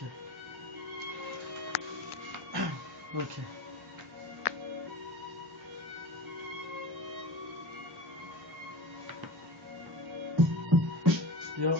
Ok. Ok. Yo.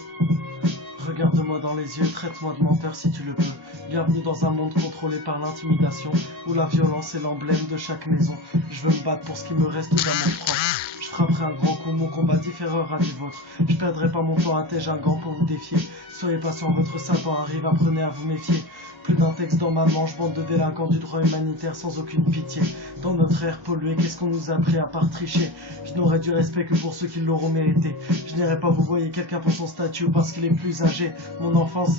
Regarde-moi dans les yeux, traite-moi de menteur si tu le peux. Bienvenue dans un monde contrôlé par l'intimidation, où la violence est l'emblème de chaque maison. Je veux me battre pour ce qui me reste d'amour propre. Je frapperai un grand coup, mon combat différera du vôtre. Je perdrai pas mon temps à tège un gant pour vous défier. Soyez patient, votre Satan arrive, apprenez à vous méfier. Plus d'un texte dans ma manche, bande de délinquants du droit humanitaire sans aucune pitié. Dans notre ère polluée, qu'est-ce qu'on nous a appris à part tricher? Je n'aurai du respect que pour ceux qui l'auront mérité. Je n'irai pas vous voyer quelqu'un pour son statut ou parce qu'il est plus âgé. Mon enfance,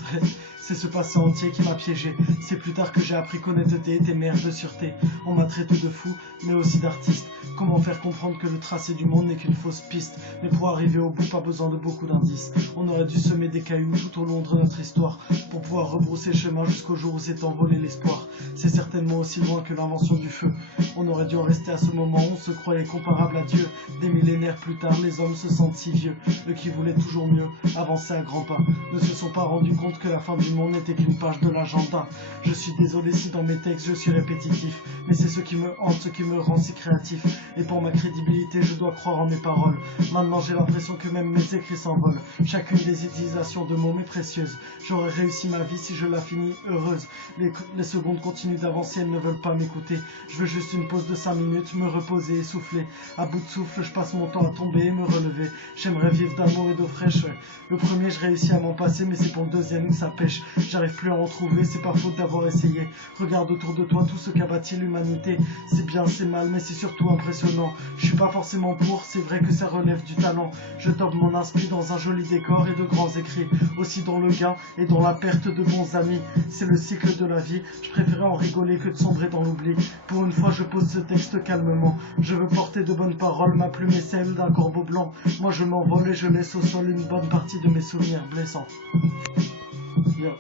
c'est ce passé entier qui m'a piégé. C'est plus tard que j'ai appris qu'honnêteté était mère de sûreté. On m'a traité de fou, mais aussi d'artiste. Comment faire comprendre que le tracé du monde n'est qu'une fausse piste? Mais pour arriver au bout, pas besoin de beaucoup d'indices. On aurait dû semer des cailloux tout au long de notre histoire pour pouvoir rebrousser chemin jusqu'au jour où s'est envolé l'espoir. C'est certainement aussi loin que l'invention du feu. On aurait dû en rester à ce moment où on se croyait comparable à Dieu. Des millénaires plus tard, les hommes se sentent si vieux. Eux qui voulaient toujours mieux, avancer à grands pas, ne se sont pas rendus compte que la fin du monde n'était qu'une page de l'agenda. Je suis désolé si dans mes textes je suis répétitif, mais c'est ce qui me hante, ce qui me rend si créatif. Et pour ma crédibilité, je dois croire en mes paroles. Maintenant j'ai l'impression que même mes écrits s'envolent. Chacune des utilisations de mots m'est précieuse. J'aurais réussi ma vie si je la finis heureuse. Les secondes continuent d'avancer, elles ne veulent pas m'écouter. Je veux juste une pause de 5 minutes, me reposer et souffler. À bout de souffle, je passe mon temps à tomber et me relever. J'aimerais vivre d'amour et d'eau fraîche. Le premier, je réussis à m'en passer, mais c'est pour le deuxième que ça pêche. J'arrive plus à en trouver, c'est pas faute d'avoir essayé. Regarde autour de toi tout ce qu'a bâti l'humanité. C'est bien, c'est mal, mais c'est surtout impressionnant. Je suis pas forcément pour, c'est vrai que ça relève du talent. Je tombe mon inspi dans un joli décor et de grands écrits. Aussi dans le gain et dans la perte de bons amis. C'est le cycle de la vie, je préférais en rigoler que de sombrer dans l'oubli. Pour une fois je pose ce texte calmement. Je veux porter de bonnes paroles, ma plume est celle d'un corbeau blanc. Moi je m'envole et je laisse au sol une bonne partie de mes souvenirs blessants. Yo.